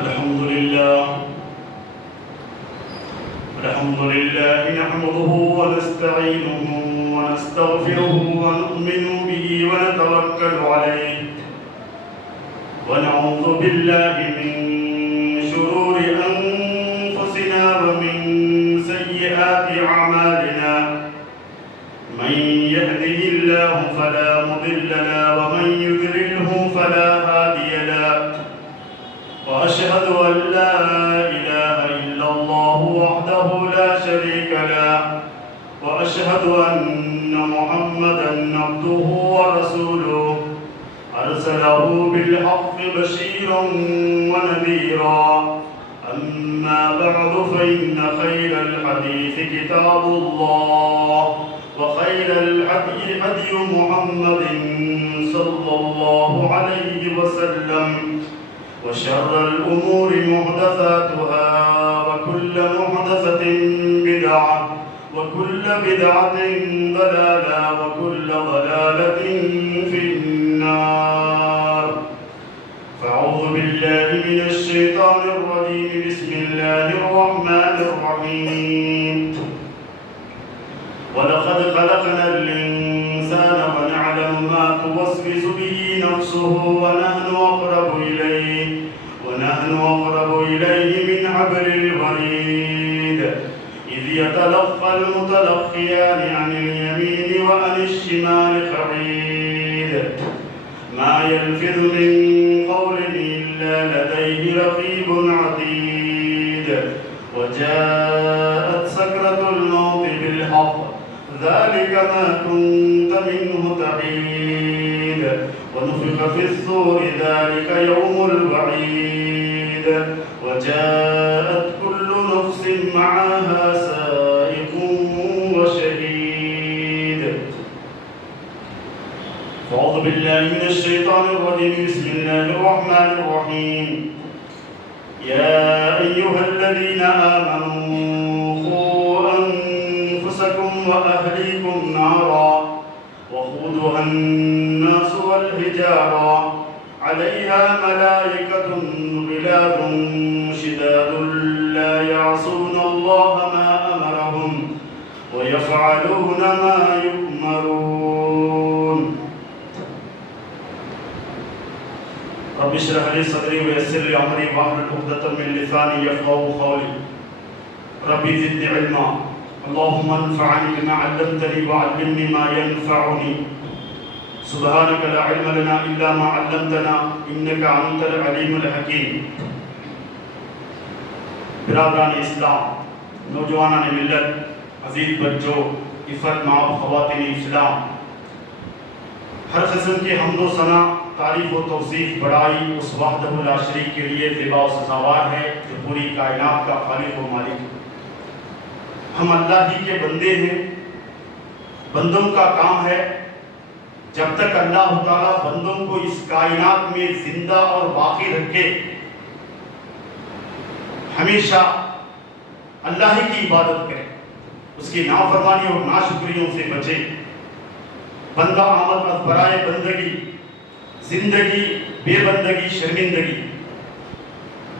الحمد لله نحمده ونستعينه ونستغفره ونؤمن به ونتوكل عليه ونعوذ بالله من شرور أنفسنا ومن سيئات أعمالنا من يهده الله فلا مضل له ومن يضلله فلا هادي له وأشهد أن لا إله إلا الله وحده لا شريك له وأشهد أن محمدًا عبده ورسوله أرسله بالحق بشيرًا ونذيرًا أما بعد فإن خير الحديث كتاب الله وخير الهدي هدي محمد صلى الله عليه وسلم وشر الأمور محدثاتها وكل محدثة بدعة وكل بدعة ضلالة وكل ضلالة في النار فأعوذ بالله من الشيطان الرجيم بسم الله الرحمن الرحيم ولقد خلقنا الإنسان ونعلم ما توسوس به نفسه ونحن أقرب إليه من حبل الوريد إذ يتلقى المتلقيان عن اليمين وعن الشمال قعيد ما يلفظ من قول إلا لديه رقيب عتيد وجاءت سكرة الموت بالحق ذلك ما كنت منه تحيد ونفخ في الصور ذلك يوم الوعيد وجاءت كل نفس معها سائق وشهيد فأعوذ بالله من الشيطان الرجيم بسم الله الرحمن الرحيم يا أيها الذين آمنوا قوا أنفسكم وأهليكم نارا وقودها الناس والحجارة عليها ملائكة غلاظ شداد لا يعصون الله ما أمرهم ويفعلون ما يؤمرون رب اشرح لي صدري ويسر لي أمري واحلل عقدة من لساني يفقهوا قولي ربي زدني علما اللهم انفعني بما علمتني وعلمني ما ينفعني سبحانك لا علم لنا إلا ما علمتنا إنك أنت العليم الحكيم برادران اسلام نوجوانان ملت عزیز بچوں عفت مآب خواتین اسلام ہر قسم کے حمد و ثنا تعریف و توصیف بڑائی اس وحدہ لا شریک کے لیے زیبا و سزاوار ہے جو پوری کائنات کا خالق و مالک ہے ہم اللہ ہی کے بندے ہیں بندوں کا کام ہے جب تک اللہ تعالیٰ بندوں کو اس کائنات میں زندہ اور باقی رکھے ہمیشہ اللہ ہی کی عبادت کرے اس کی نافرمانی اور ناشکریوں سے بچے بندہ آمد از برائے بندگی زندگی بے بندگی شرمندگی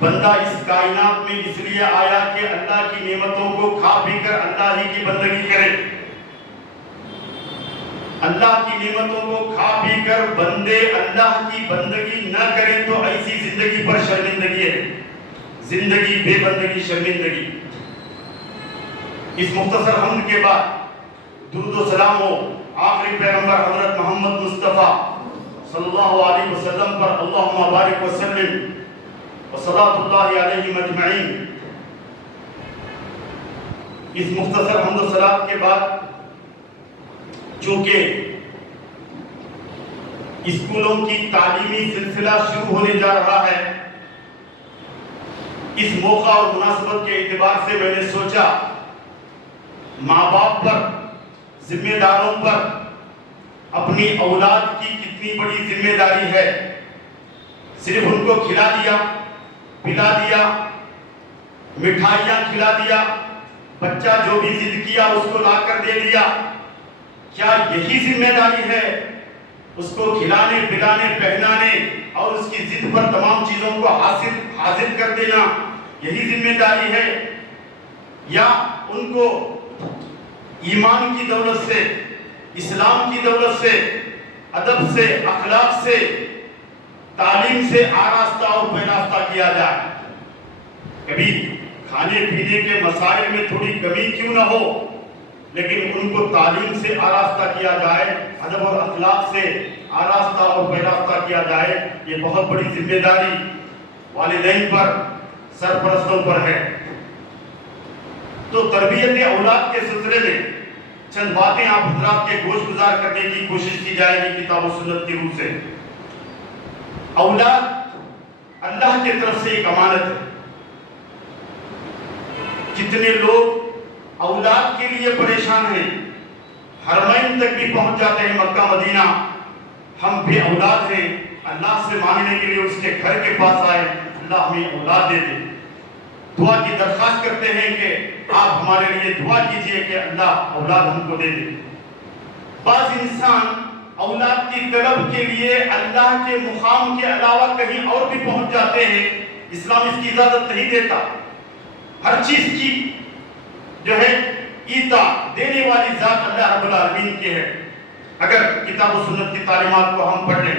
بندہ اس کائنات میں اس لیے آیا کہ اللہ کی نعمتوں کو کھا پی کر اللہ ہی کی بندگی کرے اللہ کی نعمتوں کو کھا پی کر بندے اللہ کی بندگی نہ کریں تو ایسی زندگی پر شرمندگی ہے زندگی بے بندگی شرمندگی اس مختصر حمد کے بعد درود و سلام ہو آخری پیغمبر حضرت محمد مصطفیٰ صلی اللہ علیہ وسلم پر اللہم بارک وسلم وصلاۃ اللہ علیہ مجمعین اس مختصر حمد و صلات کے بعد چونکہ اسکولوں کی تعلیمی سلسلہ شروع ہونے جا رہا ہے اس موقع اور مناسبت کے اعتبار سے میں نے سوچا ماں باپ پر ذمہ داروں پر اپنی اولاد کی کتنی بڑی ذمہ داری ہے صرف ان کو کھلا دیا پلا دیا مٹھائیاں کھلا دیا بچہ جو بھی ضد کیا اس کو لا کر دے دیا کیا یہی ذمہ داری ہے اس کو کھلانے پلانے پہنانے اور اس کی ضد پر تمام چیزوں کو حاضر کر دینا یہی ذمہ داری ہے، یا ان کو ایمان کی دولت سے، اسلام کی دولت سے، ادب سے، اخلاق سے، تعلیم سے آراستہ اور پیراستہ کیا جائے؟ کبھی کھانے پینے کے مسائل میں تھوڑی کمی کیوں نہ ہو، لیکن ان کو تعلیم سے آراستہ کیا جائے، ادب اور اخلاق سے آراستہ اور پیراستہ کیا جائے۔ یہ بہت بڑی ذمہ داری والدین پر، سرپرستوں پر ہے۔ تو تربیت اولاد کے سلسلے میں چند باتیں آپ حضرات کے گوش گزار کرنے کی کوشش کی جائے گی کتاب و سنت کی روح سے۔ اولاد اللہ کی طرف سے ایک امانت ہے۔ کتنے لوگ اولاد کے لیے پریشان ہیں، حرمین تک بھی پہنچ جاتے ہیں، مکہ مدینہ، ہم بے اولاد ہیں، اللہ سے مانگنے کے لیے اس کے گھر کے پاس آئے، اللہ ہمیں اولاد دے دے، دعا کی درخواست کرتے ہیں کہ آپ ہمارے لیے دعا کیجئے کہ اللہ اولاد ہم کو دے دے۔ بعض انسان اولاد کی طلب کے لیے اللہ کے مقام کے علاوہ کہیں اور بھی پہنچ جاتے ہیں، اسلام اس کی اجازت نہیں دیتا۔ ہر چیز کی جو ہے عطا دینے والی ذات اللہ رب العالمین کی ہے۔ اگر کتاب و سنت کی تعلیمات کو ہم پڑھ لیں،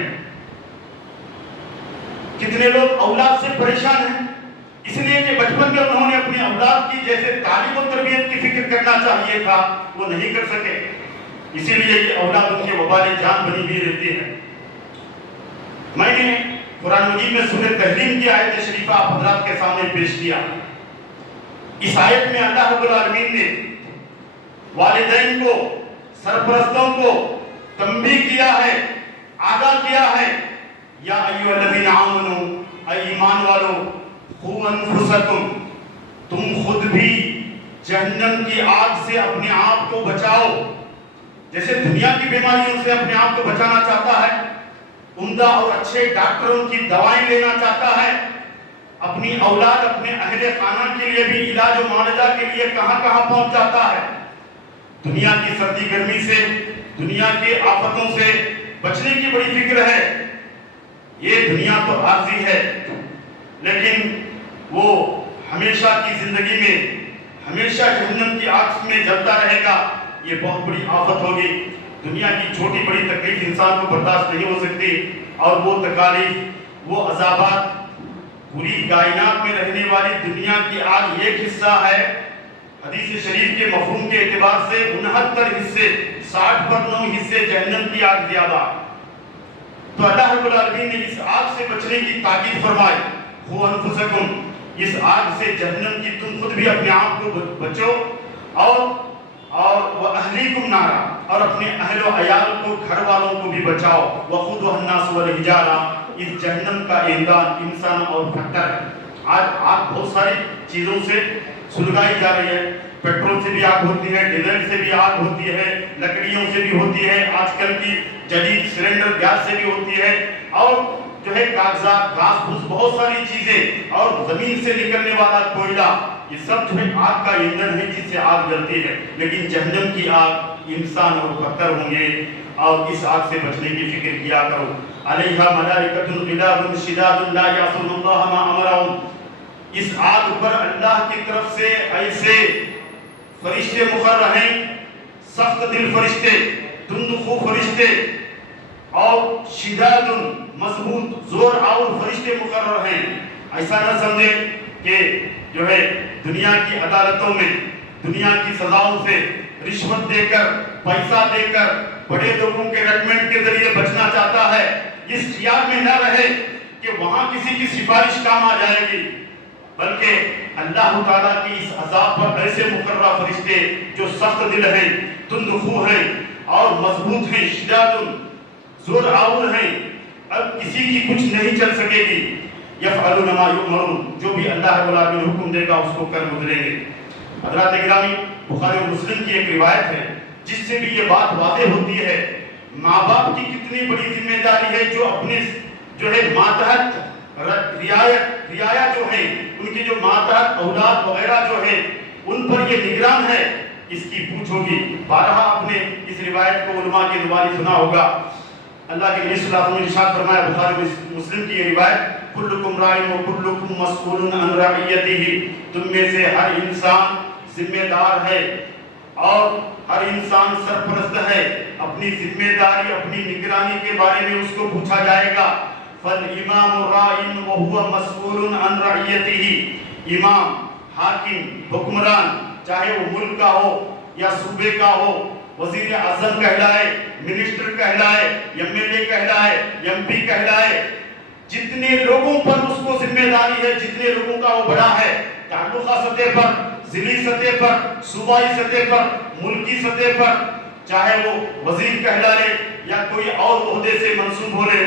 کتنے لوگ اولاد سے پریشان ہیں، اس لیے کہ بچپن میں انہوں نے اپنی اولاد کی جیسے تعلیم و تربیت کی فکر کرنا چاہیے تھا وہ نہیں کر سکے، اسی لیے یہ اولاد ان کے وبال جان بنی ہوئی رہتی ہے۔ میں نے قرآن مجید میں سورہ تحریم کی آیت شریفہ آپ حضرات کے سامنے پیش کیا۔ اس آیت میں اللہ رب العالمین نے والدین کو، سرپرستوں کو تنبیہ کیا ہے، آگاہ کیا ہے، یا ایھا الذین آمنوا، اے ایمان والو، قوا انفسکم، تم خود بھی جہنم کی آگ سے اپنے آپ کو بچاؤ۔ جیسے دنیا کی بیماریوں سے اپنے آپ کو بچانا چاہتا ہے، عمدہ اور اچھے ڈاکٹروں کی دوائیں لینا چاہتا ہے، اپنی اولاد، اپنے اہل خانہ کے لیے بھی علاج و معالجہ کے لیے کہاں کہاں پہنچ جاتا ہے۔ دنیا کی سردی گرمی سے، دنیا کے آفتوں سے بچنے کی بڑی فکر ہے۔ یہ دنیا تو عارضی ہے، لیکن وہ ہمیشہ کی زندگی میں ہمیشہ جہنم کی آگ میں جلتا رہے گا، یہ بہت بڑی آفت ہوگی۔ دنیا کی چھوٹی بڑی تکلیف انسان کو برداشت نہیں ہو سکتی، اور وہ تکالیف، وہ عذابات، پوری کائنات میں رہنے والی دنیا کی آگ ایک حصہ ہے، حدیث شریف کے مفہوم کے اعتبار سے 69 حصے، 60 پر 9 حصے جہنم کی آگ زیادہ۔ تو اللہ رب العالمین نے اس آگ سے بچنے کی تاکید فرمائی، قوا انفسکم، اس آگ سے جہنم کی تم خود بھی اپنے آپ کو بچو، اور وَأَهْلِيكُمْ نَارًا، اور اپنے اہل و عیال کو، گھر والوں کو بھی بچاؤ، وَقُودُهَا النَّاسُ وَالْحِجَارَةُ، اس جہنم کا ایندھن انسان اور پتھر ہے۔ آج آگ بہت ساری چیزوں سے سلگائی جا رہی ہے، پیٹرول سے بھی آگ ہوتی ہے، ڈیزل سے بھی آگ ہوتی ہے، لکڑیوں سے بھی ہوتی ہے، آج کل کی جدید سلنڈر گیس سے بھی ہوتی ہے، اور جو ہے کاغذات، گھاس پھوس، بہت ساری چیزیں، اور زمین سے نکلنے والا کوئلہ، یہ سب جو ہے آگ کا ایندھن ہے جس سے آگ جلتی ہے۔ لیکن جہنم کی آگ انسان اور پتھر ہوں گے، اور اس آگ سے بچنے کی فکر کیا کرو۔ علیہا ملائکۃ غلاظ شداد لا یعصون اللہ ما امرہم، اس آگ پر اللہ کی طرف سے ایسے فرشتے مقرر ہیں، سخت دل فرشتے، تندخو فرشتے، اور شداد مضبوط زور آور فرشتے مقرر ہیں۔ ایسا نہ سمجھے کہ جو ہے دنیا کی عدالتوں میں، دنیا کی سزاؤں سے رشوت دے کر، پیسہ دے کر، بڑے لوگوں کے ریکمنڈ کے ذریعے بچنا چاہتا ہے، اس خیال میں نہ رہے کہ وہاں کسی کی سفارش کام آ جائے گی، بلکہ اللہ تعالیٰ کی اس عذاب پر ایسے مقررہ فرشتے جو سخت دل ہیں، تندخو ہیں، اور مضبوط ہیں، شداد زور آور ہیں، اب کسی کی کچھ نہیں چل سکے گی۔ یفعلون ما یؤمرون، جو بھی اللہ رب العالمین حکم دے گا اس کو کر گزریں گے۔ حضرات گرامی، بخاری و مسلم کی ایک روایت ہے جس سے بھی یہ بات واضح ہوتی ہے، ماں باپ کی کتنی بڑی ذمہ داری ہے، جو اپنے جو ہے ماتحت رعایا جو ہیں، ان کی جو ماتحت اولاد وغیرہ جو ہیں، ان پر یہ نگران ہے، اس کی پوچھ ہوگی۔ بارہا آپ نے اس روایت کو علماء کی زبانی سنا ہوگا۔ اللہ کے نبی صلی اللہ علیہ وسلم نے ارشاد فرمایا، بخاری مسلم کی یہ روایت، کلکم راعٍ و کلکم مسئول عن رعیتہ، تم میں سے ہر انسان ذمہ دار ہے اور ہر انسان سرپرست ہے، اپنی ذمہ داری اپنی نگرانی کے بارے میں اس کو پوچھا جائے گا۔ فالامام راعٍ وهو مسئول عن رعیتہ، امام، حاکم، حکمران، چاہے وہ ملک کا ہو یا صوبے کا ہو، وزیر اعظم کہلائے، منسٹر کہلائے، ایم ایل اے کہلائے، ایم پی کہلائے، جتنے لوگوں پر اس کو ذمہ داری ہے، جتنے لوگوں کا وہ بڑا ہے، تعلقہ سطح پر، ضلعی سطح پر، صوبائی سطح پر، ملکی سطح پر، چاہے وہ وزیر کہلائے یا کوئی اور عہدے سے منسوب ہو لے،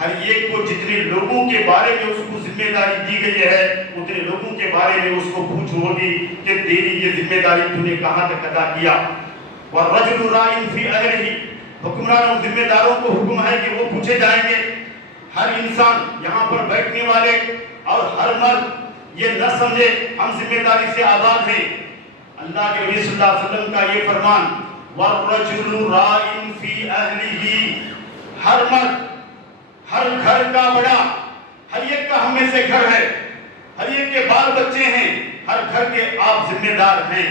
ہر ایک کو جتنے لوگوں کے بارے میں اس کو ذمہ داری دی گئی ہے، اتنے لوگوں کے بارے میں اس کو پوچھ ہوگی کہ تیری یہ ذمہ داری تو نے کہاں تک ادا کیا۔ وَالرَّجُلُ رَاعٍ فِي أَهْلِهِ، حکمرانوں ذمہ داروں کو حکم ہے کہ وہ پوچھے جائیں گے۔ ہر انسان، یہاں پر بیٹھنے والے اور ہر مرد یہ نہ سمجھے ہم ذمہ داری سے آزاد ہیں۔ اللہ کے نبی صلی اللہ علیہ وسلم کا یہ فرمان، وَالرَّجُلُ رَاعٍ فِي أَهْلِهِ، ہر مرد، ہر گھر کا بڑا، ہر ایک کا ہم میں سے گھر ہے، ہر ایک کے بال بچے ہیں، ہر گھر کے آپ ذمہ دار ہیں۔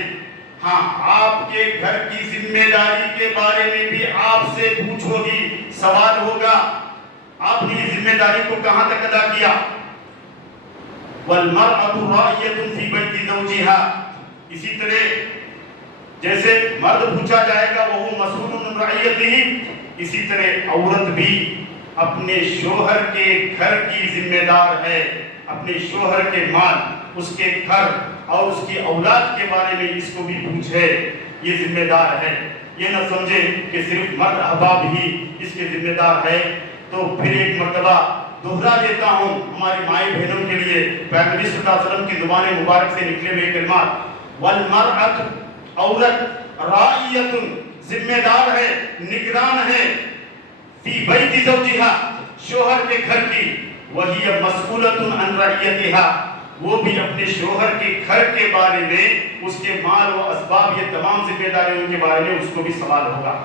ہاں، آپ کے گھر کی ذمہ داری کے بارے میں بھی آپ سے پوچھ ہوگی، سوال ہوگا، آپ نے ذمہ داری کو کہاں تک ادا کیا۔ وَالْمَرْأَةُ رَاعِيَةٌ فِي بَيْتِ زَوْجِهَا، اسی طرح جیسے مرد پوچھا جائے گا وَهُوَ مَسْئُولٌ عَنْ رَعِيَّتِهِ، اسی طرح عورت بھی اپنے شوہر کے گھر کی ذمہ دار ہے، اپنے شوہر کے مال، اس کے گھر اور اس کی اولاد کے بارے میں اس کو بھی پوچھے، یہ ذمہ دار ہے۔ یہ نہ سمجھے کہ صرف مرد احباب ہی اس کے ذمہ دار ہے۔ تو پھر ایک مرتبہ دوہرا دیتا ہوں ہماری مائیں بہنوں کے لیے پیغمبر نبی صلی اللہ علیہ وسلم کی زبان مبارک سے نکلے ہوئے کلمات، والمرأۃ، عورت، راعیۃ، ذمہ دار ہے، نگران ہے، فی بیت زوجہا، شوہر کے گھر کی، وہی مسئولۃ عن رعیتہا، وہ بھی اپنے شوہر کے گھر کے بارے میں، اس کے مال و اسباب، یہ تمام ذمہ داریوں کے بارے میں اس کو بھی سوال ہوگا۔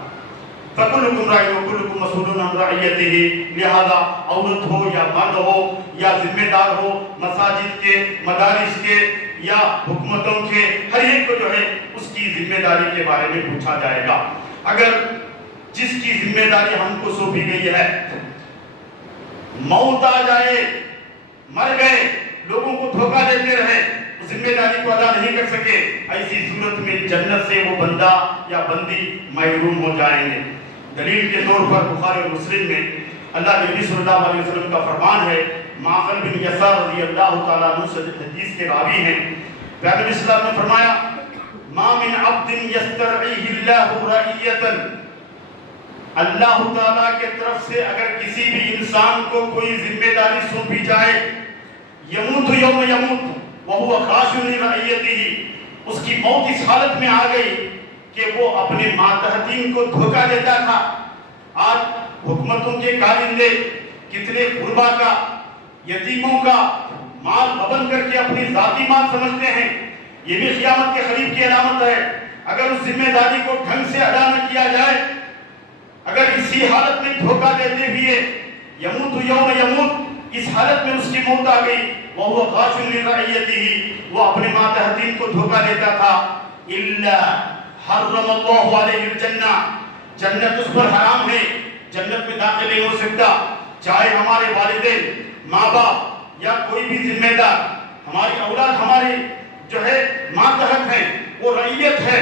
فَكُلُّكُمْ رَاعٍ وَكُلُّكُمْ مَسْئُولٌ عَنْ رَعِيَّتِهِ، لہذا عورت ہو یا مرد ہو یا ذمہ دار ہو، مساجد کے، مدارس کے یا حکومتوں کے، ہر ایک کو جو ہے اس کی ذمہ داری کے بارے میں پوچھا جائے گا۔ اگر جس کی ذمہ داری ہم کو سونپی گئی ہے موت آ جائے، مر گئے، لوگوں کو دھوکہ دیتے رہے، ذمہ داری کو ادا نہیں کر سکے، ایسی صورت میں جنت سے وہ بندہ یا بندی محروم ہو جائیں گے۔ دلیل کے طور پر بخاری اور مسلم میں اللہ کے نبی صلی اللہ علیہ وسلم کا فرمان ہے، معقل بن یسار رضی اللہ تعالیٰ عنہ سے حدیث کے راوی ہیں، پیغمبر نبی صلی اللہ علیہ وسلم نے فرمایا، ما من عبد یسترعیہ اللہ رعیۃ، اللہ تعالیٰ کے طرف سے اگر کسی بھی انسان کو کوئی ذمہ داری سونپی جائے، یموت یوم یموت وہو خاشع لرعیتہ، اس کی موت اس حالت میں آ گئی کہ وہ اپنے ماتحتین کو دھوکہ دیتا تھا۔ آج حکومتوں کے کارندے کتنے غربا کا، یتیموں کا مال غبن کر کے اپنی ذاتی مال سمجھتے ہیں، یہ بھی قیامت کے قریب کی علامت ہے۔ اگر اس ذمہ داری کو ڈھنگ سے ادا نہ کیا جائے، اگر اسی حالت میں دھوکہ دیتے ہوئے یموت یوم یموت، اس حالت میں اس کی موت آ گئی، وہو خاشع لرعیتہ، وہ اپنے ماتحتین کو دھوکہ دیتا تھا، الا حرم اللہ علیہ الجنہ، جنت اس پر حرام ہے، جنت میں داخل نہیں ہو سکتا، چاہے ہمارے والدین، ماں باپ یا کوئی بھی ذمہ دار، ہماری اولاد ہماری جو ہے ماتحت ہیں، وہ رعیت ہے،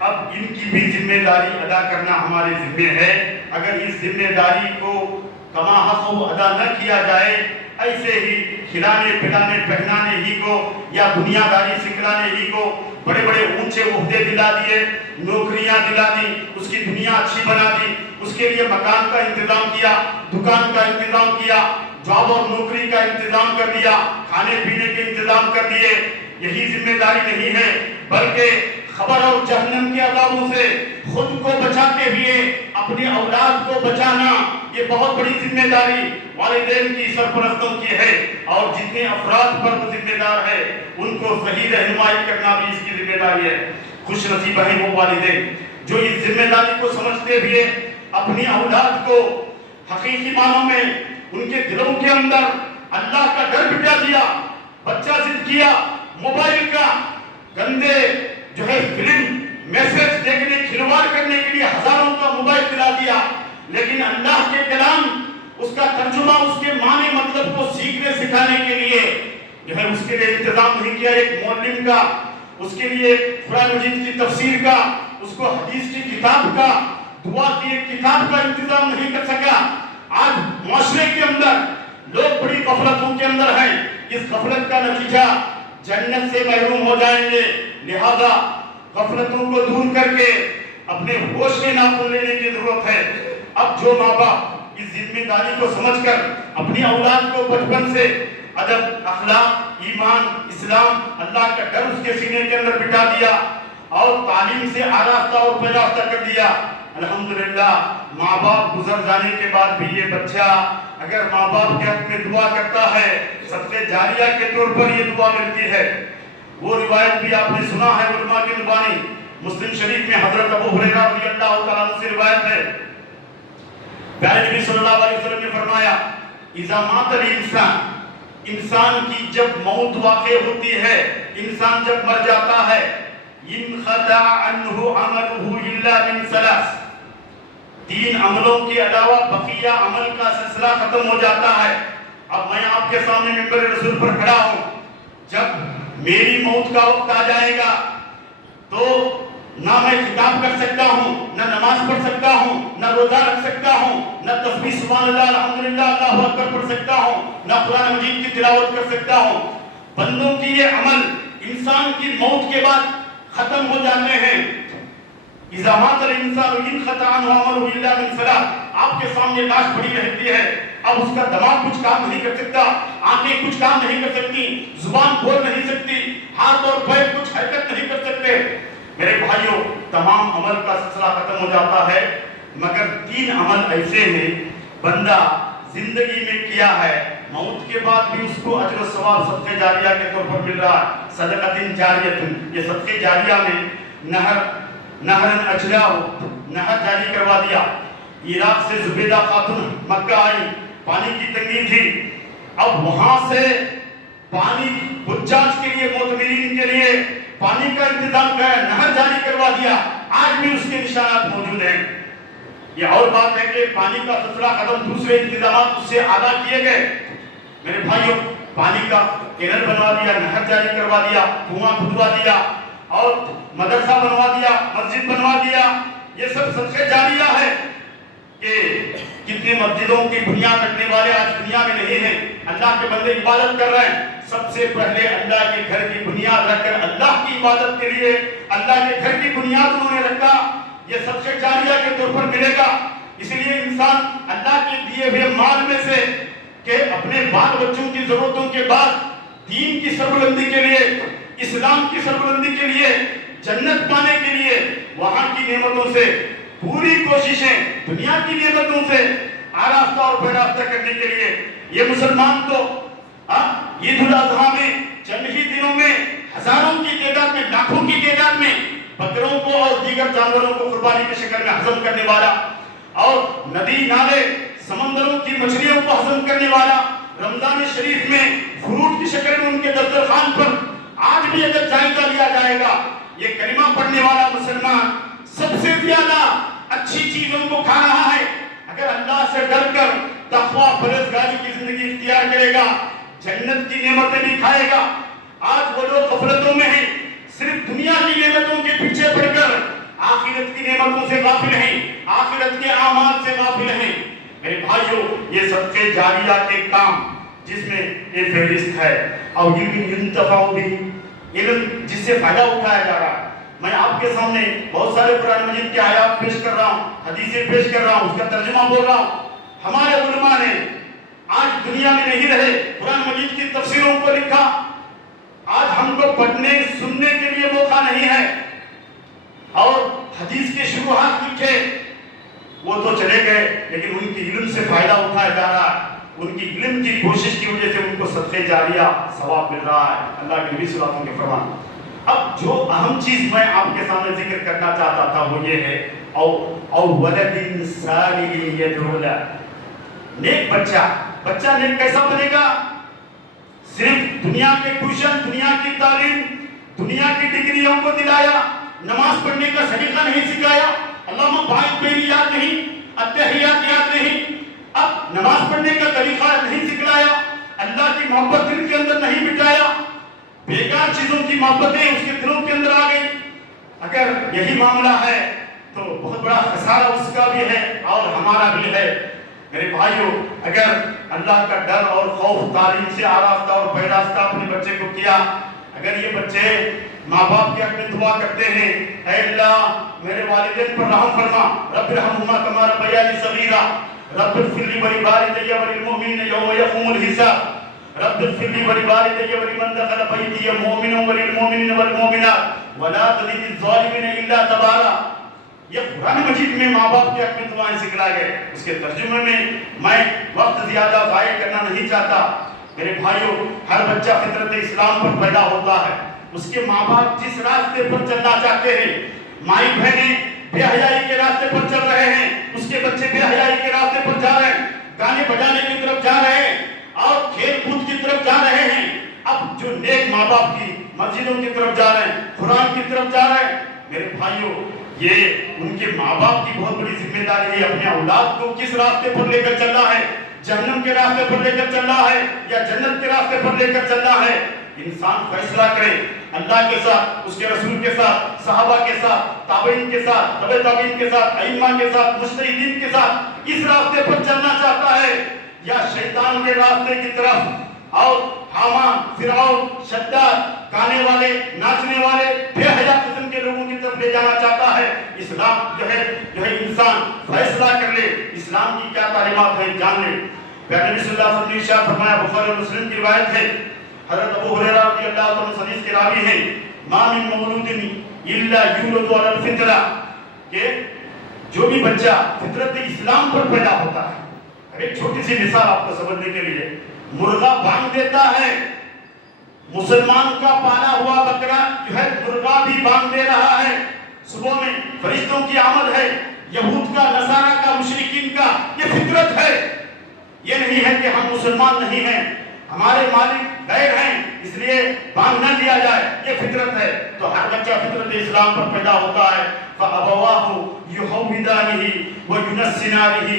اب ان کی بھی ذمہ داری ادا کرنا ہمارے ذمہ ہے۔ اگر اس ذمہ داری کو کما حق ادا نہ کیا جائے، ایسے ہی کھلانے پلانے پہنانے ہی کو یا دنیا داری سکھلانے ہی کو بڑے بڑے اونچے عہدے دلا دیے، نوکریاں دلا دی، اس کی دنیا اچھی بنا دی، اس کے لیے مکان کا انتظام کیا، دکان کا انتظام کیا، جاب اور نوکری کا انتظام کر دیا، کھانے پینے کے انتظام کر دیے، یہی ذمہ داری نہیں ہے، بلکہ خبر اور جہنم کے عذابوں سے خود کو بچاتے ہوئے اپنی اولاد کو بچانا، یہ بہت بڑی ذمہ داری والدین کی، سرپرستوں کی ہے، اور جتنے افراد پر ذمہ دار ہے ان کو صحیح رہنمائی کرنا بھی اس کی ذمہ داری ہے۔ خوش نصیب ہیں وہ والدین جو اس ذمہ داری کو سمجھتے ہوئے اپنی اولاد کو حقیقی معنوں میں ان کے دلوں کے اندر اللہ کا ڈر بٹھا دیا. بچہ ضد کیا موبائل کا، گندے جو ہے فلم میسج دیکھنے کھلواڑ کرنے کے لیے ہزاروں کا موبائل دلا دیا، لیکن اللہ کے کلام اس کا ترجمہ اس کے معنی مطلب کو سیکھنے سکھانے کے لیے جو ہے اس کے لیے انتظام نہیں کیا. ایک معلم کا، اس کے لیے قرآن مجید کی تفسیر کا، اس کو حدیث کی کتاب کا، دعا کی ایک کتاب کا انتظام نہیں کر سکا. آج معاشرے کے اندر لوگ بڑی غفلتوں کے اندر ہیں. اس غفلت کا نتیجہ جنت سے محروم ہو جائیں گے. لہذا غفلتوں کو دور کر کے اپنے ہوش میں ناخن لینے کی ضرورت ہے. اب جو ماں باپ اس ذمہ داری کو سمجھ کر اپنی اولاد کو بچپن سے ادب، اخلاق، ایمان، اسلام، اللہ کا ڈر اس کے سینے کے اندر بٹھا دیا اور تعلیم سے آراستہ اور پیراستہ کر دیا، الحمدللہ ماں باپ گزر جانے کے بعد بھی یہ بچہ اگر ماں باپ کے حق میں دعا کرتا ہے صدقہ جاریہ کے طور پر یہ دعا ملتی ہے. وہ روایت بھی آپ نے سنا ہے علماء کی زبانی. مسلم شریف میں حضرت ابو ہریرہ رضی اللہ تعالیٰ عنہ سے روایت ہے، پیارے نبی صلی اللہ علیہ وسلم نے فرمایا اذا مات الانسان، انسان کی جب موت واقع ہوتی ہے، انسان جب مر جاتا ہے، انقطع عنہ عملہ الا من ثلاث، 3 عملوں کے علاوہ بقیہ عمل کا سلسلہ ختم ہو جاتا ہے. اب میں آپ کے سامنے منبر رسول پر کھڑا ہوں، جب میری موت کا وقت آ جائے گا تو نہ میں خطاب کر سکتا ہوں، نہ نماز پڑھ سکتا ہوں، نہ روزہ رکھ سکتا ہوں، نہ تسبیح سبحان اللہ الحمدللہ اللہ اکبر پڑھ سکتا ہوں، نہ قرآن مجید کی تلاوت کر سکتا ہوں. بندوں کی یہ عمل انسان کی موت کے بعد ختم ہو جاتے ہیں. اذا مات الانسان انقطع عنہ عملہ الا من ثلاث، آپ کے سامنے لاش پڑی رہتی ہے، اب اس کا دماغ کچھ کام نہیں کر سکتا، آنکھیں کچھ کام نہیں کر سکتی، زبان بول نہیں سکتی، ہاتھ اور پیر کچھ حرکت نہیں کر سکتے. میرے بھائیوں، تمام عمل کا سلسلہ ختم ہو جاتا ہے مگر 3 عمل ایسے ہیں بندہ زندگی میں کیا ہے، موت کے بعد بھی اس کو اجر و ثواب صدقہ جاریہ کے طور پر مل رہا ہے. صدقۃ جاریہ، یہ صدقہ جاریہ میں نہر اجرا ہو، نہر جاری کروا دیا. عراق سے زبیدہ خاتون مکہ آئی، پانی کی تنگی تھی، اب وہاں سے پانی حجاج کے لیے، معتمرین کے لیے پانی کا انتظام کیا، نہر جاری کروا دیا. آج بھی اس کے نشانات موجود ہیں. یہ اور بات ہے کہ پانی کا سلسلہ ختم، دوسرے انتظامات اس سے اعلیٰ کیے گئے. میرے بھائیوں، پانی کا کینل بنوا دیا، نہر جاری کروا دیا، کنواں کھدوا دیا اور مدرسہ بنوا دیا، مسجد بنوا دیا. یہ سب صدقہ جاریہ ہے. کہ کتنے مسجدوں کی بنیاد رکھنے والے آج دنیا میں نہیں ہیں، اللہ کے بندے عبادت کر رہے ہیں. سب سے پہلے اللہ کے گھر کی بنیاد رکھ کر اللہ کی عبادت کے لیے اللہ کے گھر کی بنیاد انہوں نے رکھا. یہ صدقہ جاریہ کے طور پر ملے گا. اس لیے انسان اللہ کے دیے ہوئے مال میں سے کہ اپنے بال بچوں کی ضرورتوں کے بعد دین کی سربلندی کے لیے، اسلام کی سربلندی کے لیے، جنت پانے کے لیے، وہاں کی نعمتوں سے پوری کوششیں، دنیا کی نعمتوں سے آراستہ اور پیراستہ کرنے کے لیے. یہ مسلمان تو عید الاضحیٰ میں چند ہی دنوں میں ہزاروں کی تعداد میں، لاکھوں کی تعداد میں بکروں کو اور دیگر جانوروں کو قربانی کی شکل میں ہضم کرنے والا، اور ندی نالے سمندروں کی مچھلیوں کو ہضم کرنے والا، رمضان شریف میں فروٹ کی شکل میں ان کے دسترخوان پر آج بھی اگر جائزہ لیا جائے گا، یہ کلمہ پڑھنے والا مسلمان سب سے زیادہ اچھی چیزوں کو کھا رہا ہے. اگر اللہ سے ڈر کر تقویٰ پرہیزگاری کی زندگی اختیار کرے گا، جنت کی نعمتیں بھی کھائے گا. آج وہ لوگ غفلتوں میں ہیں، صرف دنیا کی نعمتوں کے پیچھے پڑ کر آخرت کی نعمتوں سے غافل ہیں، آخرت کے اعمال سے غافل ہیں. میرے بھائیوں، یہ صدقہ جاریہ کے کام جس میں یہ فہرست ہے، اور علم ينتفع به، علم جس سے فائدہ اٹھایا جا رہا ہے. میں آپ کے سامنے بہت سارے قرآن مجید کے آیات پیش کر رہا ہوں، حدیثیں پیش کر رہا ہوں، اس کا ترجمہ بول رہا ہوں. ہمارے علماء نے آج دنیا میں نہیں رہے، قرآن مجید کی تفسیروں کو لکھا. آج ہم کو پڑھنے سننے کے لیے موقع نہیں ہے، اور حدیث کے شروحات لکھے وہ تو چلے گئے، لیکن ان کی علم سے فائدہ اٹھایا جا رہا ہے. ان کی علم کی کوشش کی وجہ سے ان کو صدقہ جاریہ ثواب مل رہا ہے، اللہ کے نبی صلی اللہ علیہ وسلم کے فرمان. اب جو اہم چیز میں آپ کے سامنے ذکر کرنا چاہتا تھا وہ یہ ہے، او ولد صالح يدعو له، نیک بچہ نیک کیسا بنے گا؟ صرف دنیا کے ٹیوشن، دنیا کی تعلیم، دنیا کی ڈگری ہم کو دلایا، نماز پڑھنے کا سلیقہ نہیں سکھایا، اللہم بارک میری یاد نہیں، اتحیات یاد نہیں، اب نماز پڑھنے کا طریقہ نہیں سکھلایا، اللہ کی محبت دل کے اندر نہیں بٹھایا، بیکار چیزوں کی محبتیں اس کے دلوں کے اندر آ گئی۔ اگر یہی معاملہ ہے تو بہت بڑا خسارہ اس کا بھی ہے اور ہمارا بھی ہے۔ میرے بھائیوں، اگر اللہ کا ڈر اور خوف تعلیم سے آراستہ اور پیراستہ اپنے بچے کو کیا، اگر یہ بچے ماں باپ کے حق میں دعا کرتے ہیں، اے اللہ میرے والدین پر رحم فرما، رب ارحمہما کما ربیانی صغیرا، رب اغفر لی ولوالدی وللمؤمنین یوم یقوم الحساب، رب اغفر لی ولوالدی ولمن دخل بیتی مؤمنا وللمؤمنین والمؤمنات ولا تزد الظالمین الا تبارا۔ یہ قرآن مجید میں ماں باپ کے حق میں دعائیں سکھلائے گئے۔ اس کے ترجمے میں وقت زیادہ ضائع کرنا نہیں چاہتا۔ میرے بھائیوں، ہر بچہ فطرت اسلام پر پیدا ہوتا ہے، اس کے ماں باپ جس راستے پر چلنا چاہتے ہیں، مائی بہنیں بے حیائی کے راستے پر چل رہے ہیں، اس کے بچے بے حیائی کے راستے پر جا رہے ہیں، گانے بجانے کی طرف جا رہے ہیں اور کھیل کود کی طرف جا رہے ہیں۔ اب جو نیک ماں باپ کی مسجدوں کی طرف جا رہے ہیں، قرآن کی طرف جا رہے ہیں، میرے بھائیوں یہ ان کے ماں باپ کی بہت بڑی ذمہ داری ہے، اپنے اولاد کو کس راستے پر لے کر چلنا ہے، جہنم کے راستے پر لے کر چلنا ہے یا جنت کے راستے پر لے کر چلنا ہے۔ انسان فیصلہ کرے اللہ کے ساتھ، اس کے رسول کے ساتھ، صحابہ کے ساتھ، تابعین کے ساتھ، تبع تابعین کے ساتھ، ائمہ کے ساتھ، مجتہدین کے ساتھ اس راستے پر چلنا چاہتا ہے یا شیطان کے راستے کی طرف اور حامان، فرعون، شداد، گانے والے، ناچنے والے، بے حیا قسم کے لوگوں کی طرف لے جانا چاہتا ہے۔ اسلام جو ہے انسان فیصلہ کر لے، اسلام کی کیا تعلیمات ہیں جان لے۔ پیارے نبی صلی اللہ علیہ وسلم نے ارشاد فرمایا، بخاری اور مسلم کی روایت ہے، حضرت ابو ہریرہ رضی اللہ عنہ اس حدیث کے راوی ہیں، ما من مولود الا یولد علی الفطرہ، کہ جو بھی بچہ فطرت اسلام پر پیدا ہوتا ہے۔ ایک چھوٹی سی مثال آپ کو سمجھنے کے لیے، مرغا بانگ دیتا ہے، مسلمان کا پالا ہوا بکرا جو ہے مرغا بھی بانگ دے رہا ہے، صبح میں فرشتوں کی آمد ہے، یہود کا، نصارہ کا، مشرکین کا، یہ فطرت ہے۔ یہ نہیں ہے کہ ہم مسلمان نہیں ہیں، ہمارے مالک غیر ہیں اس لیے بانگ نہ دیا جائے، یہ فطرت ہے۔ تو ہر بچہ فطرت اسلام پر پیدا ہوتا ہے۔ فَأَبَوَاهُ يُحَوِّدَانِهِ وَيُنَسِّنَانِهِ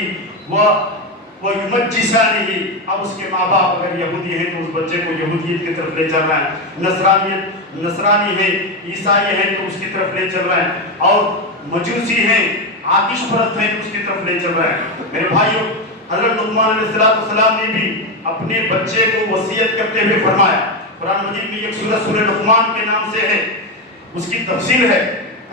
وَيُمَجِّسَانِهِ، اب اس کے ماں باپ اگر یہودی ہیں تو اس بچے کو یہودیت کی طرف لے چل رہے ہیں، نصرانی ہیں، عیسائی ہیں تو اس کی طرف لے چل رہے ہیں، اور مجوسی ہیں، آتش پرست ہیں تو اس کی طرف لے چل رہے ہیں۔ میرے بھائیوں، حضرت لقمان علیہ السلام نے بھی اپنے بچے کو وصیت کرتے ہوئے فرمایا، قرآن مجید میں ایک سورہ لقمان کے نام سے ہے، اس کی تفصیل ہے،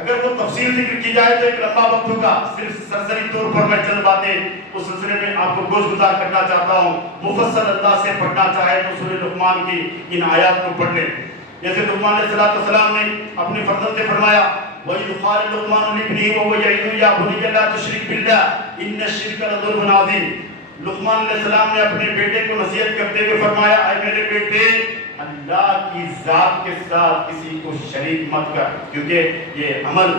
اگر وہ تفصیل ذکر کی جائے تو ایک لمبا وقت ہوگا، صرف سرسری طور پر میں چند باتیں اس سلسلے میں آپ کو گوش گزار کرنا چاہتا ہوں۔ مفصل اللہ سے پڑھنا چاہے تو سورہ لقمان کی ان آیات کو پڑھ لیں۔ جیسے لقمان علیہ السلام نے اپنے فرزند سے فرمایا، وَإِذْ قَالَ لُقْمَانُ لِابْنِهِ وَهُوَ يَعِظُهُ يَا بُنِيَّ لَا تُشْرِكْ بِاللَّهِ إِنَّ الشِّرْكَ لَظُلْمٌ عَظِيمٌ۔ لقمان علیہ السلام نے اپنے بیٹے کو نصیحت کرتے ہوئے فرمایا، اے میرے بیٹے، اللہ کی ذات کے ساتھ کسی کو شریک مت کر، کیونکہ یہ عمل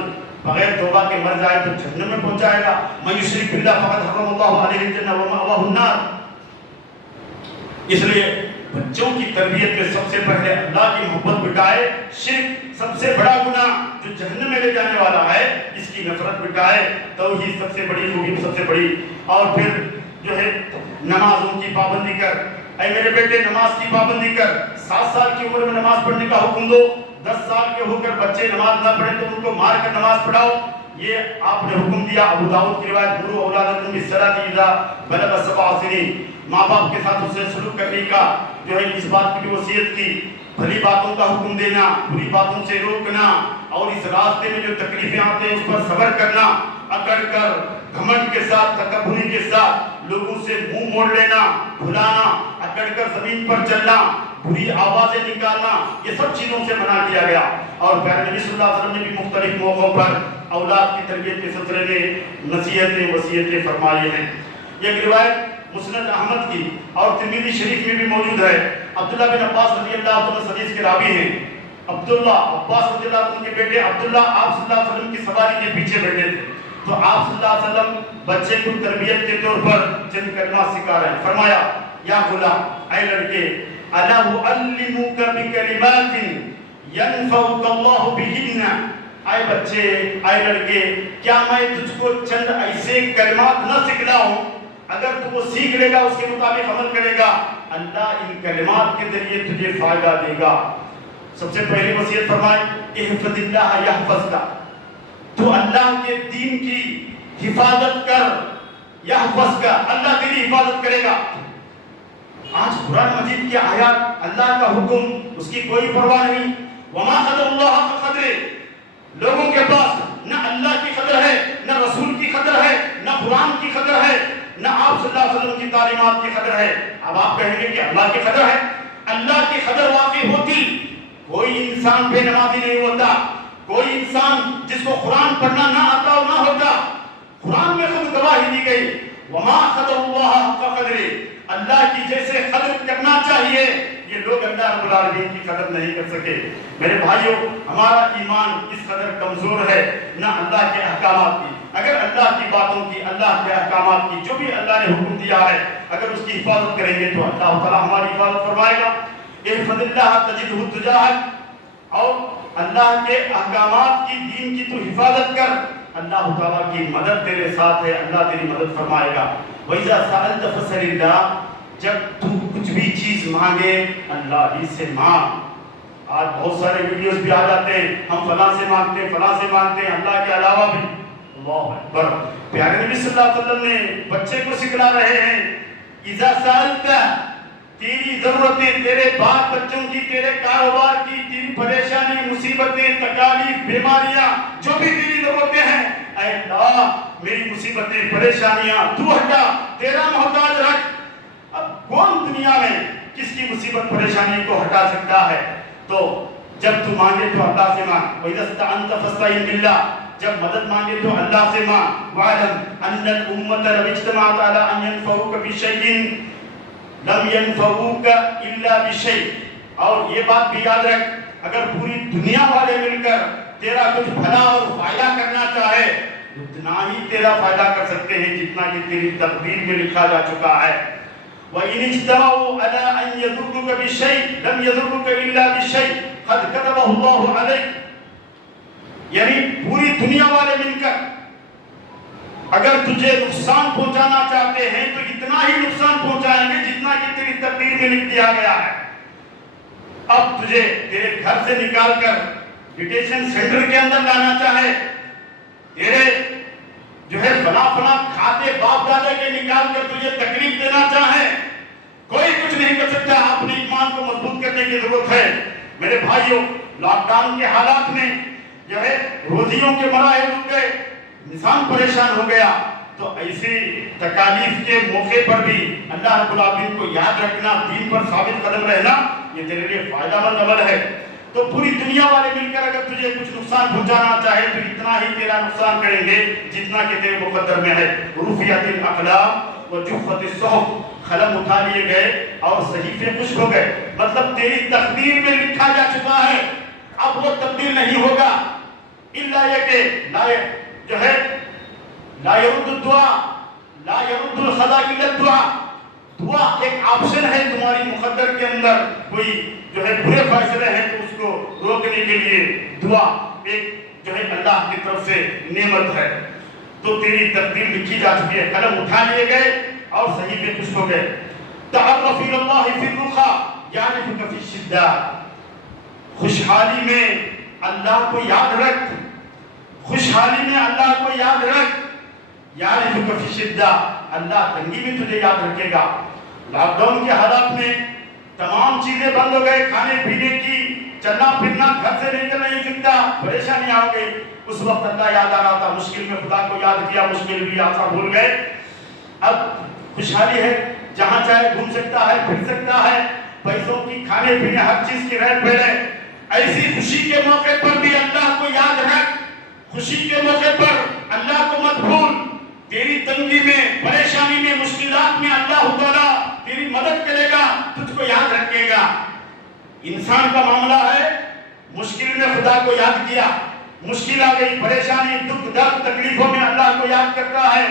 بغیر توبہ کے مر جائے تو جہنم میں پہنچائے گا۔ مَن یُشْرِکْ بِاللَّهِ فَقَدْ حَرَّمَ اللَّهُ عَلَیْهِ الْجَنَّةَ وَمَأْوَاهُ النَّارُ۔ اس لیے بچوں کی تربیت میں سب سے پہلے اللہ کی محبت بٹائے، شرک سب سے بڑا گناہ جو جہنم میں لے جانے والا ہے اس کی نفرت بٹائے، توحید سب سے بڑی خوبی، سب سے بڑی، اور پھر جو ہے نمازوں کی پابندی کر، اے میرے بیٹے نماز کی پابندی کر، 7 سال کی عمر میں نماز پڑھنے کا حکم دو، 10 سال کے ہو کر بچے نماز نہ پڑھیں تو ان کو مار کر نماز پڑھاؤ، یہ آپ نے حکم دیا۔ ابو داؤد کی روایت، مروا اولادکم بالصلاۃ اذا بلغ 7 سنین، ماں باپ کے ساتھ اس سے سلوک کرنے کا جو ہے اس بات کی وصیت کی، بھلی باتوں کا حکم دینا، بری باتوں سے روکنا، اور اس راستے میں جو تکلیفیں آتے ہیں اس پر صبر کرنا، اکڑ کر گھمنڈ کے ساتھ، تکبری کے ساتھ لوگوں سے منہ موڑ لینا، بھلانا، اکڑ کر زمین پر چلنا، بری آوازیں نکالنا، یہ سب چیزوں سے منع کیا گیا۔ اور پیارے نبی صلی اللہ علیہ وسلم نے بھی مختلف موقعوں پر اولاد کی تربیت کے سلسلے میں نصیحتیں وصیتیں فرمائی ہیں۔ یہ روایت مسند احمد کی اور ترمذی شریف میں بھی موجود ہے۔ عبداللہ بن عباس رضی اللہ عنہ اس حدیث کے راوی ہیں۔ عبداللہ عباس رضی اللہ عنہ کے بیٹے عبداللہ آپ صلی اللہ علیہ وسلم کی سواری کے پیچھے بیٹھے تھے، تو آپ صلی اللہ علیہ وسلم بچے کو تربیت کے طور پر چند کلمات سکھا رہے ہیں. فرمایا یا غلام، اے لڑکے، الا اعلمک بکلمات ینفعک اللہ بہن، اے بچے، اے لڑکے، کیا میں تجھ کو چند ایسے کلمات نہ سکھلاؤں، اگر تو وہ سیکھ لے گا، اس کے مطابق عمل کرے گا، اللہ ان کلمات کے ذریعے تجھے فائدہ دے گا. سب سے پہلی وصیت فرمائے احفظ اللہ یحفظک، تو اللہ کے دین کی حفاظت کر، یحفظک، اللہ تیری حفاظت کرے گا. آج قرآن مجید کی آیات، اللہ کا حکم، اس کی کوئی پرواہ نہیں. وما قدر اللہ حق قدرہ، لوگوں کے پاس نہ اللہ کی قدر ہے، نہ رسول کی قدر ہے، نہ قرآن کی قدر ہے، نہ آپ صلی اللہ علیہ وسلم کی تعلیمات کی قدر ہے. اب آپ کہیں گے کہ اللہ کی قدر ہے. اللہ کی قدر واقع ہوتی، کوئی انسان بے نمازی نہیں ہوتا، کوئی انسان جس کو قرآن پڑھنا نہ آتا نہ ہوتا. قرآن میں خود گواہی دی گئی وما قدر اللہ حق قدرہ، اللہ کی جیسے قدر کرنا چاہیے یہ لوگ اللہ رب العالمین کی قدر نہیں کر سکے. میرے بھائیوں، ہمارا ایمان اس قدر کمزور ہے نہ اللہ کے احکامات کی. اگر اللہ کی باتوں کی، اللہ کے احکامات کی، جو بھی اللہ نے حکم دیا ہے، اگر اس کی حفاظت کریں گے تو اللہ تعالیٰ ہماری حفاظت فرمائے گا. احفظ اللہ تجدہ تجاہک، اور اللہ کے احکامات کی، دین کی تو حفاظت کر، اللہ تعالیٰ کی مدد تیرے ساتھ ہے، اللہ تیری مدد فرمائے گا. وَإِذَا سَأَلْتَ فَاسْأَلِ اللَّهَ، جب تو کچھ بھی چیز مانگے اللہ ہی سے مانگ. آج بہت سارے ویڈیوز بھی آ جاتے ہیں، ہم فلاں سے مانگتے ہیں، فلاں سے مانگتے ہیں، اللہ کے علاوہ بھی. اللہ اکبر. پیارے نبی صلی اللہ علیہ وسلم نے بچے کو سکھلا رہے ہیں اذا سألت، تیری ضرورتیں، تیرے بات بچوں کی، تیرے کاروبار کی، تیری پریشانی، مصیبتیں، تکالیف، بیماریاں، جو بھی تیری ضرورتیں ہیں، اے اللہ میری مصیبتیں، پریشانیاں تو ہٹا، تیرا محتاج رکھ. اب کون دنیا میں کس کی مصیبت پریشانی کو ہٹا سکتا ہے؟ تو جب تو مانگے تو اللہ سے مانگ. وَإِذَا اسْتَعَنْتَ فَاسْتَعِنْ بِاللَّهِ، جب مدد مانگے تو اللہ سے مانگ. وَاعْلَمْ أَنَّ الْأُمَّةَ لَوِ اجْتَمَعَتْ عَلَىٰ أَن يَنفَعُوكَ بِشَيْءٍ لَمْ يَنفَعُوكَ إِلَّا بِشَيْءٍ. اور یہ بات بھی یاد رکھ، اگر پوری دنیا والے مل کر تیرا کچھ بھلا اور فائدہ کرنا چاہے، اتنا ہی تیرا فائدہ کر سکتے ہیں جتنا کہ تیری تقدیر میں لکھا جا چکا ہے. وَإِنِ اجْتَمَعُوا عَلَىٰ أَن يَضُرُّوكَ بِشَيْءٍ لَمْ يَضُرُّوكَ إِلَّا بِشَيْءٍ قَدْ كَتَبَهُ اللَّهُ عَلَيْكَ. یعنی پوری دنیا والے مل کر اگر تجھے نقصان پہنچانا چاہتے ہیں تو اتنا ہی نقصان پہنچائیں گے جتنا کہ تیری تقدیر میں لکھ دیا گیا ہے. اب تجھے تیرے گھر سے نکال کر ڈیٹینشن سینٹر کے اندر لانا چاہے، تیرے جو ہے فلاں فلاں کھاتے باپ دادا کے نکال کر تجھے تکلیف دینا چاہے، کوئی کچھ نہیں کر سکتا. اپنے ایمان کو مضبوط کرنے کی ضرورت ہے. میرے بھائیوں، لاک ڈاؤن کے حالات میں جو ہے روزیوں کے مراحل رک گئے، انسان پریشان ہو گیا. تو ایسی تکالیف کے موقع پر بھی اللہ رب العالمین کو یاد رکھنا، دین پر ثابت قدم رہنا، یہ تیرے لیے فائدہ مند عمل ہے. تو پوری دنیا والے مل کر اگر تجھے کچھ نقصان پہنچانا چاہے تو اتنا ہی تیرا نقصان کریں گے جتنا کہ تیرے مقدر میں ہے. رفعت الاقلام وجفت الصحف، قلم اٹھا لیے گئے اور صحیفے خشک ہو گئے. مطلب تیری تقدیر میں لکھا جا چکا ہے، اب وہ تبدیل نہیں ہوگا. الا یہ کہ جو ہے لا يرد الدعاء، لا يرد الخطا الا الدعاء. دعا ایک آپشن ہے تمہاری مقدر کے اندر. کوئی جو ہے برے فیصلے ہیں تو اس کو روکنے کے لیے دعا ایک جو ہے اللہ کی طرف سے نعمت ہے. تو تیری تقدیر لکھی جا چکی ہے، قلم اٹھا لیے گئے اور صحیفے خشک ہو گئے. تعرف الى الله في الرخاء يعرفك في الشدة. خوشحالی میں اللہ کو یاد رکھ، خوشحالی میں اللہ کو یاد رکھ. یعرفک فی الشدہ، اللہ تنگی میں تجھے یاد رکھے گا. لاک ڈاؤن کے حالات میں تمام چیزیں بند ہو گئے، کھانے پینے کی، چلنا پھرنا، گھر سے نکل نہیں سکتا، پریشانیاں ہو گئی. اس وقت اللہ یاد آ رہا تھا، مشکل میں خدا کو یاد کیا، مشکل بھی آسا بھول گئے. اب خوشحالی ہے، جہاں چاہے گھوم سکتا ہے، پھر سکتا ہے، پیسوں کی، کھانے پینے، ہر چیز کی رہ پھیلے. ایسی خوشی کے موقع پر بھی اللہ کو یاد رکھ. خوشی کے موقع پر اللہ کو مت بھول. تیری تنگی میں، پریشانی میں، مشکلات میں اللہ تعالیٰ تیری مدد کرے گا، تجھ کو یاد رکھے گا. انسان کا معاملہ ہے، مشکل میں خدا کو یاد کیا، مشکل آ گئی، پریشانی، دکھ درد تکلیفوں میں اللہ کو یاد کرتا ہے۔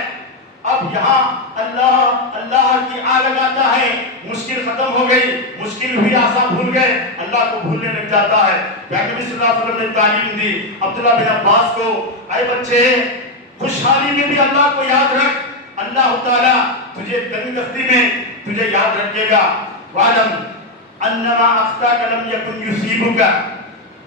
اب یہاں اللہ کی آ لگاتا ہے، مشکل ختم ہو گئی، مشکل ہوئی، آسان بھول گئے، اللہ کو بھولنے لگ جاتا ہے۔ نبی صلی اللہ علیہ وسلم نے تعلیم دی عبداللہ بن عباس کو، اے بچے خوشحالی میں بھی اللہ کو یاد رکھ، اللہ تعالیٰ تجھے تنگ دستی میں تجھے یاد رکھے گا۔ وَعْلَمْ أَنَّمَا أَخْطَاكَ لَمْ يَكُنْ يُصِيبُكَ،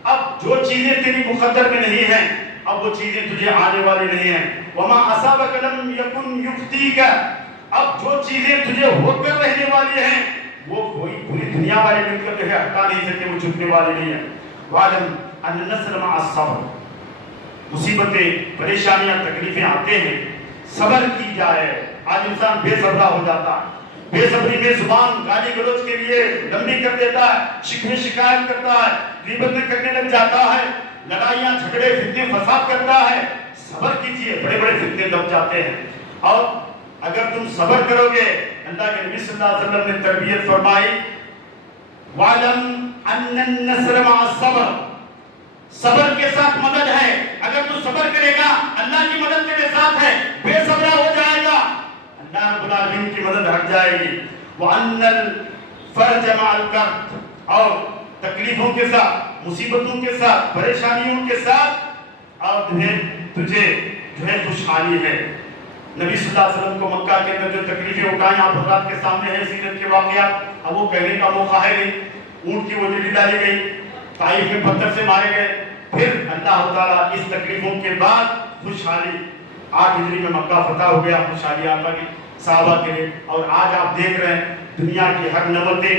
اب جو چیزیں تیری مقدر میں نہیں ہیں، اب وہ چیزیں تجھے آنے والی نہیں ہیں۔ وَمَا أَصَابَكَ لَمْ يَكُنْ يُخْطِئَكَ، اب جو چیزیں تجھے ہو کر رہنے والی ہیں وہ کوئی پوری دنیا والے مل کر جو ہے ہٹا نہیں سکتے، وہ چھپنے والی نہیں ہے۔ وَعْلَمْ أَنَّ النَّصْرَ مَعَ الصَّبْرِ، مصیبتیں، پریشانیاں، تکلیفیں آتے ہیں، صبر کی جائے۔ آج انسان بے صبرا ہو جاتا ہے، بے صبری میں زبان گالی گلوچ کے لیے لمبی کر دیتا ہے، شکوے شکایت کرتا ہے، غیبتیں کرنے لگ جاتا ہے، لڑائیاں جھگڑے فتنے فساد کرتا ہے۔ صبر کیجئے، بڑے بڑے فتنے دب جاتے ہیں۔ اور اگر تم صبر کرو گے، اللہ کے نبی صلی اللہ علیہ وسلم نے تربیت فرمائی، وَعْلَمْ أَنَّ النَّصْرَ مَعَ الصَّبْرِ، صبر کے ساتھ مدد ہے۔ اگر تو صبر کرے گا اللہ کی مدد تیرے ساتھ ہے، بے صبرا ہو جائے گا اللہ رب العالمین کی مدد ہٹ جائے گی۔ وَأَنَّ الْفَرْجَ مَعَ الْكَرْبِ، اور تکلیفوں کے ساتھ، مصیبتوں کے ساتھ، پریشانیوں کے ساتھ اور تجھے جو ہے خوشحالی ہے۔ نبی صلی اللہ علیہ وسلم کو مکہ کے اندر جو تکلیفیں اٹھائیں آپ حضرات کے سامنے ہیں سیرت کے واقعات، اب وہ کہنے کا موقع ہے نہیں۔ اونٹ کی وجلی ڈالی گئی، طائف میں پتھر سے مارے گئے، پھر اللہ تعالیٰ اس تکلیفوں کے بعد خوشحالی، 8 ہجری میں مکہ فتح ہو گیا، خوشحالی آتا کی صحابہ کے لیے۔ اور آج آپ دیکھ رہے ہیں دنیا کی ہر نعمتیں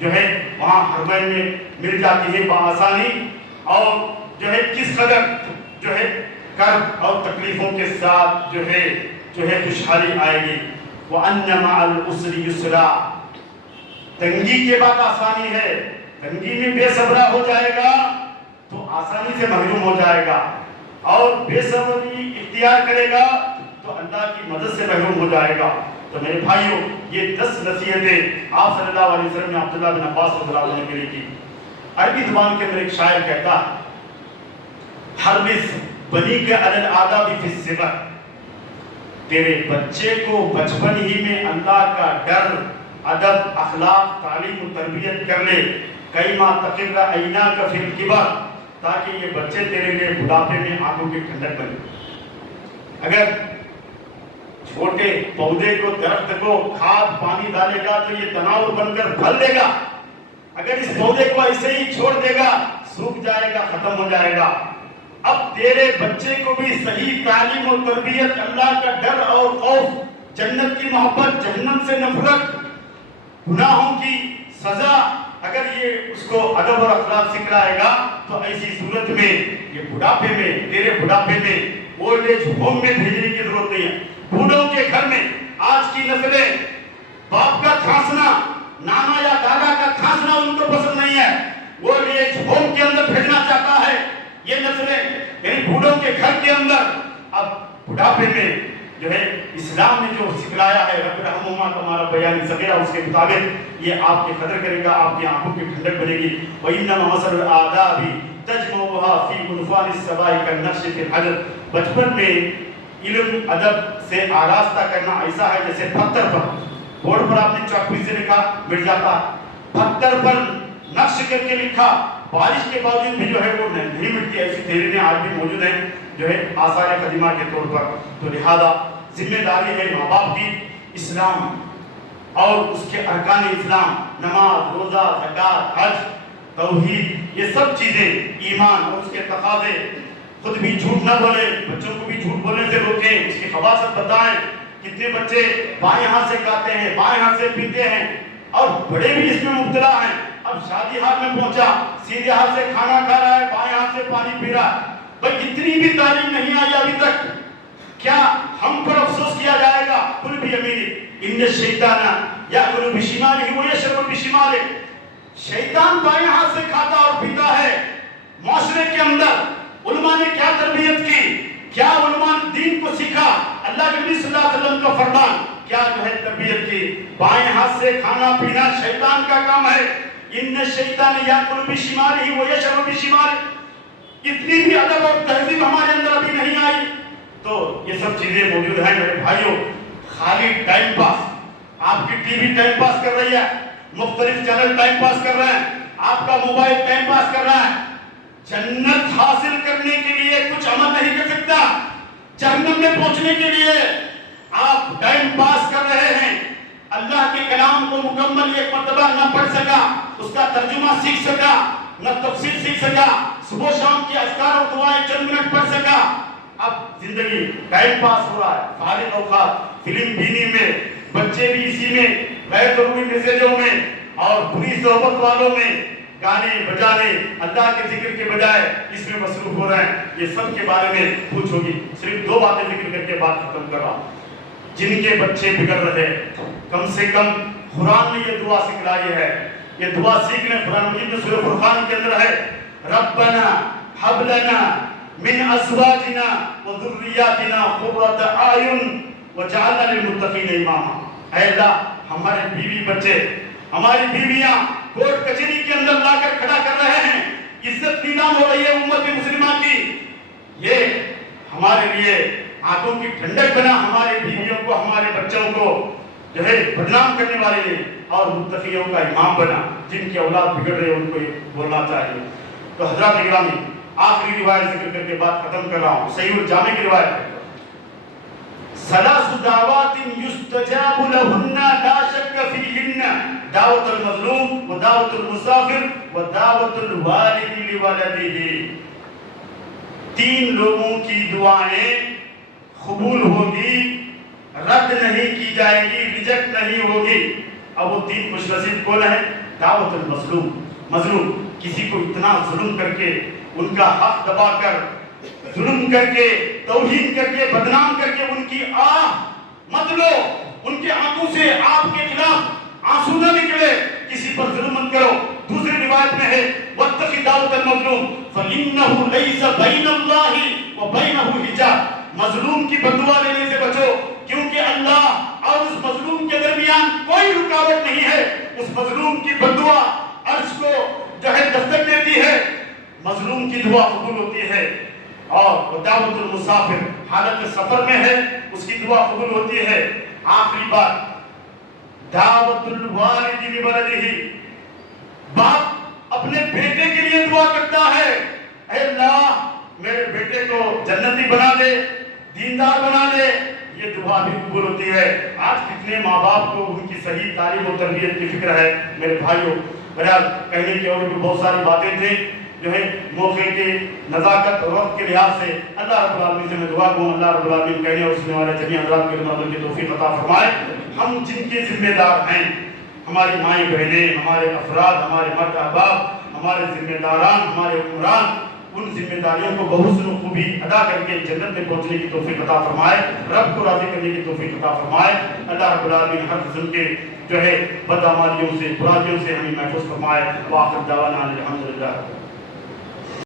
جو ہے وہاں حرمین میں مل جاتی ہے بآسانی، اور جو ہے کس قدر جو ہے کرب اور تکلیفوں کے ساتھ جو ہے خوشحالی آئے گی۔ وَأَنَّ مَعَ الْعُسْرِ يُسْرًا، تنگی کے بعد آسانی ہے۔ تنگی میں بے صبرا ہو جائے گا تو آسانی سے محروم ہو جائے گا، اور بے صبری اختیار کرے گا تو اللہ کی مدد سے محروم ہو جائے گا۔ تو میرے بھائیوں، یہ 10 نصیحتیں آپ صلی اللہ علیہ وسلم نے عبداللہ بن عباس رضی اللہ عنہ کے لیے کی۔ عربی زبان کے اندر ایک شاعر کہتا ہے، حرص بنی کے علی الآداب فی الصغر، تیرے بچے کو بچپن ہی میں اللہ کا ڈر، ادب، اخلاق، تعلیم و تربیت کر لے، کیما تقر عیناک فی الکبر، تاکہ یہ بچے تیرے لیے بڑھاپے میں آنکھوں کی ٹھنڈک بنے۔ اگر چھوٹے پودے کو، درخت کو کھاد پانی ڈالے گا تو یہ تناور بن کر پھل دے گا، اگر اس پودے کو ایسے ہی چھوڑ دے گا سوکھ جائے گا، ختم ہو جائے گا۔ اب تیرے بچے کو بھی صحیح تعلیم و تربیت، اللہ کا ڈر اور خوف، جنت کی محبت، جہنم سے نفرت، گناہوں کی سزا، اگر یہ اس کو ادب اور اخلاق سکھلائے گا تو ایسی صورت میں یہ بڑھاپے میں، تیرے بڑھاپے میں اولڈ ایج ہوم میں بھیجنے کی ضرورت نہیں ہے۔ بوڑھوں کے گھر میں آج کی نسلیں باپ کا کھانسنا، نانا یا دادا کا کھانسنا ان کو پسند نہیں ہے، اولڈ ایج ہوم کے اندر بھیجنا چاہتا ہے یہ نسلیں، یعنی بوڑھوں کے گھر کے اندر۔ اب بڑھاپے میں جو ہے اسلام نے جو سکھلایا ہے، رب رحمہما کما ربیانی صغیرا، اس کے مطابق یہ آپ کی قدر کرے گا، آپ کی آنکھوں کی ٹھنڈک بنے گی۔ وَإِنَّمَا مَثَلُ الْآدَابِ تَجْمَعُهَا فِي غُنْفَانِ السَّبَاءِ كَالنَّقْشِ فِي الْحَجَرِ، بچپن میں علم ادب سے آراستہ کرنا ایسا ہے جیسے پتھر پر، بورڈ پر آپ نے چاکو سے لکھا مٹ جاتا، پتھر پر نقش کر کے لکھا، بارش کے باوجود بھی جو ہے وہ نہیں مٹتی، ایسی تحریریں آج بھی موجود ہیں جو ہے آثار قدیمہ کے طور پر۔ تو لہذا ذمہ داری ہے ماں باپ کی، اسلام اور اس کے ارکان اسلام، نماز، روزہ، زکوٰۃ، حج، توحید، یہ سب چیزیں، ایمان اور اس کے تقاضے، خود بھی جھوٹ نہ بولے، بچوں کو بھی جھوٹ بولنے سے روکیں، اس کی خباثت بتائیں۔ کتنے بچے بائیں ہاتھ سے کھاتے ہیں، بائیں ہاتھ سے پیتے ہیں، اور بڑے بھی اس میں مبتلا ہیں۔ اب شادی ہاتھ میں پہنچا، سیدھے ہاتھ سے کھانا کھا رہا ہے، بائیں ہاتھ سے پانی پی رہا ہے۔ بھائی اتنی بھی تعلیم نہیں آئی ابھی تک، کیا ہم پر افسوس کیا جائے گا؟ کل بھی یمینی ان الشیطان یاکل بشمالہ ویشرب بشمالہ، شیطان بائیں ہاتھ سے کھاتا اور پیتا ہے۔ معاشرے کے اندر علماء نے کیا تربیت کی، کیا علماء نے دین کو سیکھا، اللہ کے نبی صلی اللہ علیہ وسلم کا فرمان کیا جو ہے تربیت کی؟ بائیں ہاتھ سے کھانا پینا شیطان کا کام ہے۔ ان الشیطان یاکل بشمالہ ویشرب بشمالہ، اتنی بھی ادب اور تہذیب ہمارے اندر ابھی نہیں آئی. تو یہ سب چیزیں موجود ہیں میرے بھائیوں. خالی ٹائم پاس، آپ کی ٹی وی ٹائم پاس کر رہی ہے، مختلف چینل ٹائم پاس کر رہے ہیں، آپ کا موبائل ٹائم پاس کر رہا ہے. جنت حاصل کرنے کے لیے کچھ عمل نہیں کر سکتا. جہنم میں پہنچنے کے لیے آپ ٹائم پاس کر رہے ہیں. اللہ کے کلام کو مکمل ایک مرتبہ نہ پڑھ سکا، اس کا ترجمہ سیکھ سکا، نہ تفسیر سیکھ سکا، صبح شام کی اذکار اور دعائیں چند منٹ پڑھ سکا. اب زندگی ٹائم پاس ہو رہا ہے، فارغ اوقات فلم بینی میں، بچے بھی اسی میں، غیر ضروری میسجوں میں اور بری صحبت والوں میں، گانے بجانے اللہ کے ذکر کے بجائے اس میں مصروف ہو رہے ہیں. یہ سب کے بارے میں پوچھو گی. صرف دو باتیں ذکر کر کے بات ختم کر رہا ہوں. جن کے بچے بگڑ رہے، کم سے کم قرآن نے یہ دعا سکھلائی ہے. یہ دعا سیکھنے قرآن مجید میں سورہ فرقان کے اندر ہے، ربنا حب لنا من ازواجنا وذریاتنا قرۃ اعین وجعلنا للمتقین اماما. اے اللہ، ہمارے بیوی بچے، ہماری بیویاں کورٹ کچہری کے اندر لا کر کھڑا کر رہے ہیں، عزت نیلام ہو رہی ہے امت مسلمہ کی. یہ ہمارے لیے آنکھوں کی ٹھنڈک بنا، ہمارے بیویوں کو، ہمارے بچوں کو جو ہے بدنام کرنے والے نے، اور متقیوں کا امام بنا. جن کی اولاد بگڑ رہے ان کو یہ بولنا چاہیے. تو حضرات گرامی، آخری روایت ذکر کر کے بات ختم کر رہا ہوں. صحیح الجامع کی روایت ہے، ثلاث دعوات يستجاب لهن لا شك فيهن دعوة المظلوم ودعوة المسافر ودعوة الوالد لولده. تین لوگوں کی دعائیں قبول ہوگی، رد نہیں کی جائے گی، ریجیکٹ نہیں ہوگی. اب وہ تین خوش نصیب کون ہیں؟ دعوت المظلوم، مظلوم، کسی کو اتنا ظلم کر کے، ان کا حق دبا کر، ظلم کر کے، توہین کر کے، بدنام کر کے ان کی آہ مت لو، ان کے آنکھوں سے آپ کے خلاف آنسو نہ نکلے، کسی پر ظلم مت کرو. دوسری روایت میں ہے واتق دعوت المظلوم فإنه ليس بين الله وبينه حجاب. مظلوم کی بددعا لینے سے بچو، کیونکہ اللہ اور اس مظلوم کے درمیان کوئی رکاوٹ نہیں ہے. اس مظلوم کی بددعا عرش کو جو ہے دستک دیتی ہے، مظلوم کی دعا قبول ہوتی ہے. اور دعوت المسافر حالت سفر میں ہے، اس کی دعا قبول ہوتی ہے. آخری بات، دعوت الوالد لولدہ. باپ اپنے بیٹے کے لیے دعا کرتا ہے، اے اللہ میرے بیٹے کو جنتی بنا دے، دیندار بنا دے. یہ دعا بھی قبول ہوتی ہے. آج کتنے ماں باپ کو ان کی صحیح تعلیم و تربیت کی فکر ہے میرے بھائیوں. بہرحال کہنے کی اور بھی بہت ساری باتیں تھیں جو ہے موقع کے نزاکت اور وقت کے لحاظ سے اللہ رب العالمین سے میں دعا کروں اللہ رب العالمین کہنے اور سننے والے جميع حضرات کے عمل کی توفیق عطا فرمائے. ہم جن کے ذمہ دار ہیں، ہماری مائیں بہنیں، ہمارے افراد، ہمارے مرد احباب، ہمارے ذمہ داران، ہمارے حکمران، ان ذمہ داریوں کو بحسن و خوبی ادا کر کے جنت میں پہنچنے کی توفیق عطا فرمائے، رب کو راضی کرنے کی توفیق عطا فرمائے. اللہ رب العالمین ہر قسم کے جو ہے بدعمالیوں سے، برائیوں سے ہمیں محفوظ فرمائے. وآخر دعوانا الحمدللہ.